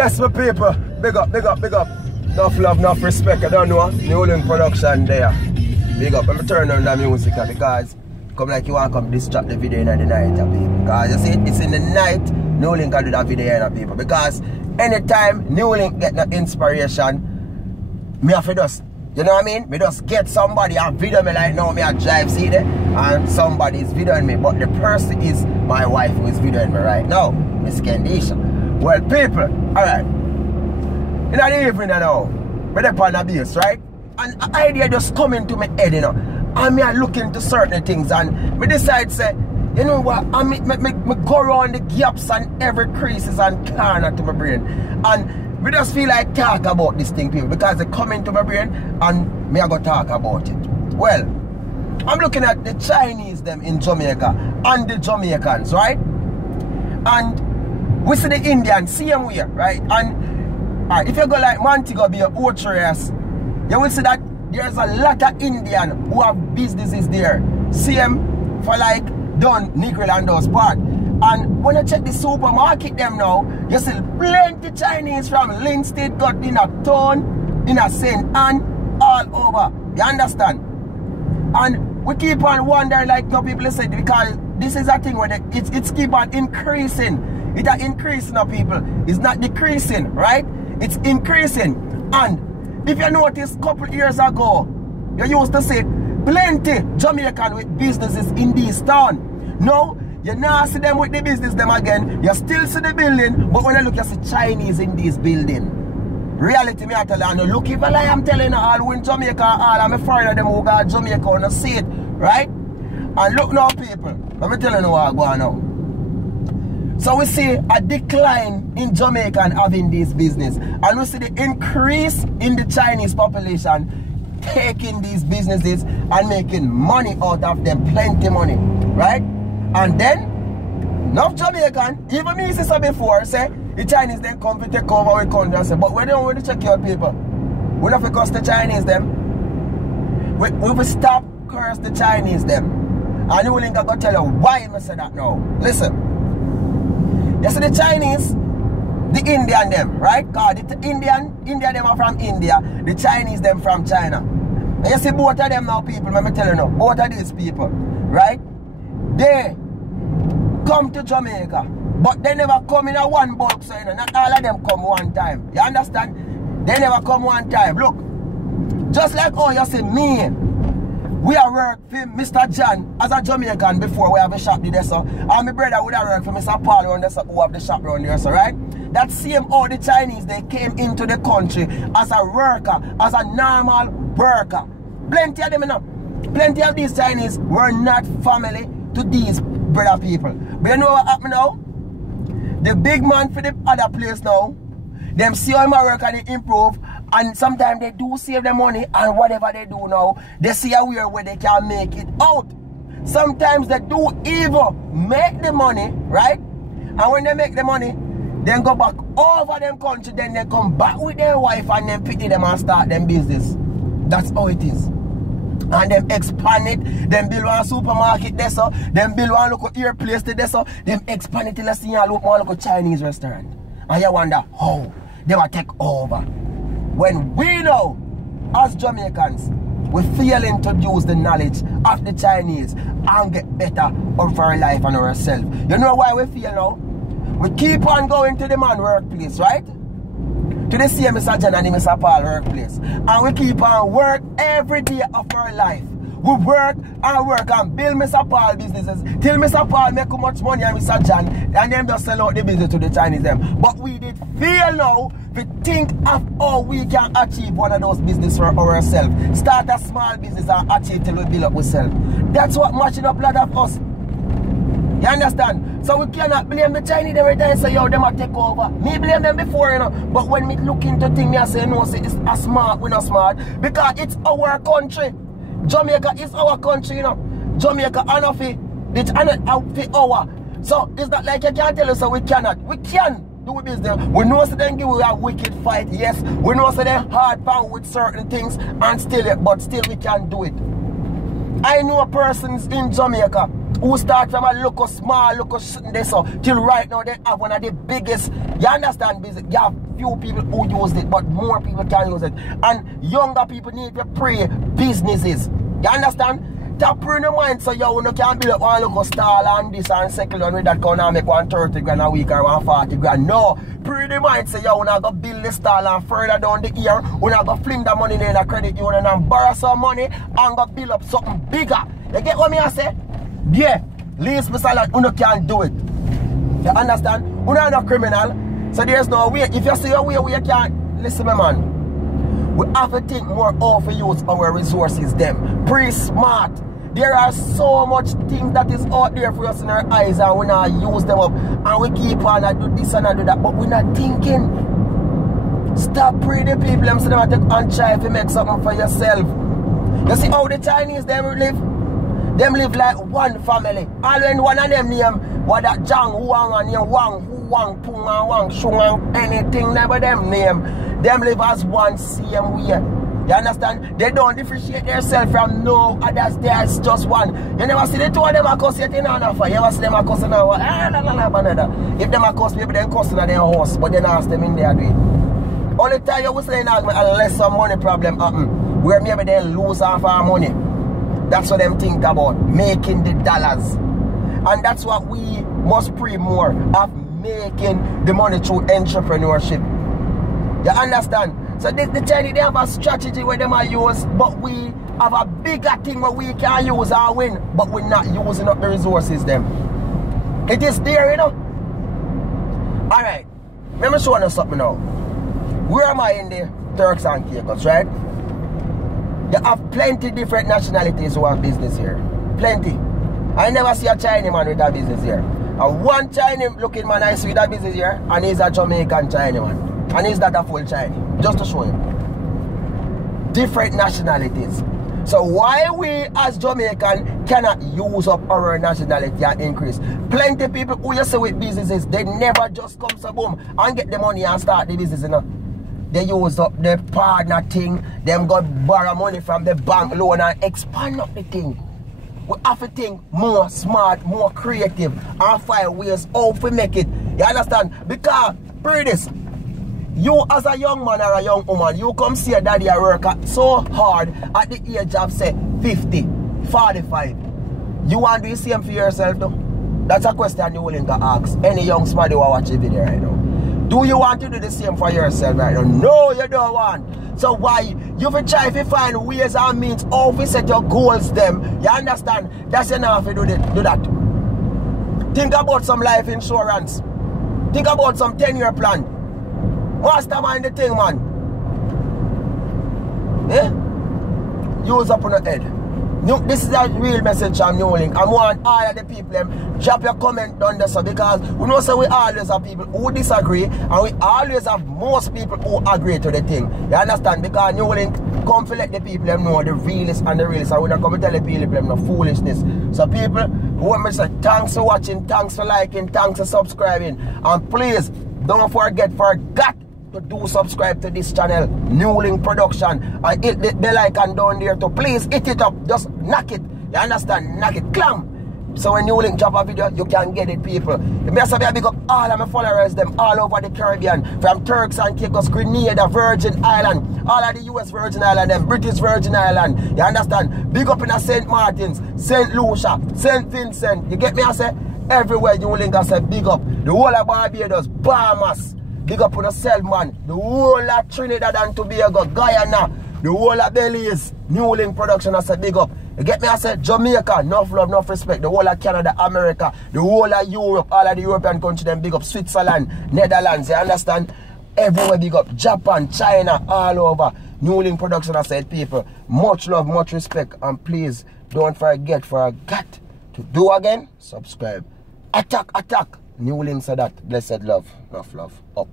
Yes, my people. Big up, big up, big up. Enough love, enough respect. I don't know. Newlink production there. Big up. Let me turn on the music because come like you want to come distract the video in the night, people. Because you see, it's in the night, Newlink can do that video in people. Because anytime Newlink get the inspiration, me have to just, you know what I mean? Me just get somebody and video me like now, me a drive, see there? And somebody is videoing me. But the person is my wife who is videoing me right now. Miss Kendisha. Well, people, alright. In the evening now, we're up on the base, right? And an idea just come into my head, you know. And me are looking to certain things and me decide say, you know what, I me go around the gaps and every creases and corner to my brain. And me just feel like talk about this thing, people, because they come into my brain and me I go talk about it. Well, I'm looking at the Chinese them in Jamaica and the Jamaicans, right? And we see the Indians same way, right? And if you go like Montego Bay or Ocho-Rios, you will see that there's a lot of Indians who have businesses there. Same for like Don, Negril and those part. And when you check the supermarket them now, you see plenty Chinese from Linstead got in a town, in a St. Anne, all over. You understand? And we keep on wondering like the people said, because this is a thing where it's keep on increasing. It's increasing of people. It's not decreasing, right? It's increasing. And if you notice, a couple years ago, you used to see plenty Jamaican with businesses in this town. Now, you now see them with the business them again. You still see the building, but when you look, you see Chinese in this building. Reality, me I tell you, and look, even like I'm telling you, all in Jamaica, all I'm a foreigner them who got Jamaica on the see it, right? And look now, people, let me tell you what I go on now. So we see a decline in Jamaican having this business. And we see the increase in the Chinese population taking these businesses and making money out of them, plenty money, right? And then, enough Jamaican, even me say so before, say, the Chinese then come to take over our country and say, but we don't want to check your people. We don't have to curse the Chinese them. We will stop curse the Chinese them. And you will link I go tell you why I say that now. Listen. You see the Chinese, the Indian them, right? Because the India them are from India, the Chinese them from China. And you see both of them now, people, let me tell you now, both of these people, right? They come to Jamaica, but they never come in a one bulk, so you know, not all of them come one time. You understand? They never come one time. Look, just like how you see me, we have worked for Mr. John as a Jamaican before we have a shop there, so. And my brother would have worked for Mr. Paul around there, so, who have the shop around there, so, right? That same how the Chinese, they came into the country as a worker, as a normal worker. Plenty of them, you know. Plenty of these Chinese were not family to these brother people. But you know what happened now? The big man for the other place now, them see how my work and they improve, and sometimes they do save the money, and whatever they do now, they see a way where they can make it out. Sometimes they do even make the money, right? And when they make the money, then go back over them country, then they come back with their wife and then pity them and start them business. That's how it is. And them expand it, them build one supermarket there, so them build one local air place there, so them expand it till you see a local Chinese restaurant. And you wonder how they will take over. When we know, as Jamaicans, we failing to use the knowledge of the Chinese and get better of our life and ourselves. You know why we feel now? We keep on going to the man workplace, right? To the same Mr. John and the Mr. Paul workplace. And we keep on work every day of our life. We work and build Mr. Paul businesses till Mr. Paul make how much money and Mr. John, and them just sell out the business to the Chinese them. But we did fail now to think of how we can achieve one of those businesses for ourselves. Start a small business and achieve till we build up ourselves. That's what matching up a lot of us. You understand? So we cannot blame the Chinese every time say, yo, them a take over. Me blame them before, you know. But when me look into things, me I say, no, say, it's a smart, we're not smart. Because it's our country. Jamaica is our country, you know. Jamaica, it's our. So it's not like you can't tell us so we cannot. We can do business. We know so then give we a wicked fight, yes. We know so then hard pound with certain things and still, but still we can do it. I know persons in Jamaica who start from a local small, local something so till right now they have one of the biggest, you understand, business. You have few people who use it, but more people can use it. And younger people need to pray businesses. You understand? To pray in the mind so you can build up one local stall and this and second one with that can make 130 grand a week or 140 grand. No. Pray in the mind so you want to build the stall and further down the year, you want to fling the money in the credit union and borrow some money and go build up something bigger. You get what I say? Yeah. Least Mr. Like, you can do it. You understand? You are not criminal. So there's no way. If you see a way you can't, listen me man. We have to think more how to use our resources them. Pretty smart. There are so much things that is out there for us in our eyes and we not use them up. And we keep on and do this and do that. But we're not thinking. Stop praying the people them so they take and try to make something for yourself. You see how the Chinese them live? Them live like one family. All when one of them name what that Zhang Huang and name Wang Hu Wang Pung and Wang Shung and anything never them name. Them live as one same way. You understand? They don't differentiate themselves from no others. There's just one. You never see the two of them are cussing in on offer. You never see them are cussing on if them are cussing, maybe they're cussing at their house, but then ask them in there doing. Only time you will say unless some money problem happen, where maybe they lose half our money. That's what them think about, making the dollars. And that's what we must pray more of, making the money through entrepreneurship. You understand? So the Chinese, they have a strategy where they might use, but we have a bigger thing where we can use and win, but we're not using up the resources them. It is there, you know. Alright, let me show you something now. Where am I in the Turks and Caicos, right? You have plenty different nationalities who have business here. Plenty. I never see a Chinese man with a business here. And one Chinese looking man I see with a business here, and he's a Jamaican Chinese man. And he's not a full Chinese. Just to show you. Different nationalities. So why we as Jamaican cannot use up our nationality and increase? Plenty of people who you see with businesses, they never just come so boom and get the money and start the business, you know. They use up the partner thing, them go borrow money from the bank loan and expand up the thing. We have to think more smart, more creative, and find ways how to make it. You understand? Because, pray this, you as a young man or a young woman, you come see your daddy work so hard at the age of say 50, 45. You want to do the same for yourself though? That's a question you willing to ask any young somebody who watch the video right now. Do you want to do the same for yourself right now? No, you don't want. So why? You will try to find ways and means how to set your goals them. You understand? That's enough to do that. Think about some life insurance. Think about some 10-year plan. Mastermind the thing, man. Eh? Use up on your head. This is a real message from Newlink. I want all of the people drop your comment down there, so because we know so we always have people who disagree and we always have most people who agree to the thing. You understand? Because Newlink come to let the people know the realest and the realest, and we don't come to tell the people no foolishness. So people who want me to say thanks for watching, thanks for liking, thanks for subscribing, and please don't forget to do subscribe to this channel, Newlink Production, and hit the bell icon down there to please hit it up, just knock it, you understand, knock it, clam. So when Newlink drop a video, you can get it, people. You must have big up all of my followers, them all over the Caribbean, from Turks and Caicos, Grenada, Virgin Island, all of the US Virgin Island, them British Virgin Island, you understand, big up in a St. Martins, St. Lucia, St. Vincent, you get me, I say, everywhere Newlink, I say, big up, the whole of Barbados, Bahamas, big up on yourself, man. The whole of Trinidad and Tobago, Guyana, the whole of Belize, Newlink Production, I said big up. You get me? I said Jamaica, enough love, enough respect. The whole of Canada, America, the whole of Europe, all of the European countries, them big up. Switzerland, Netherlands, you understand? Everywhere big up. Japan, China, all over. Newlink Production, I said people. Much love, much respect. And please don't forget to do again, subscribe. Attack. Newlink said that. Blessed love, enough love, up.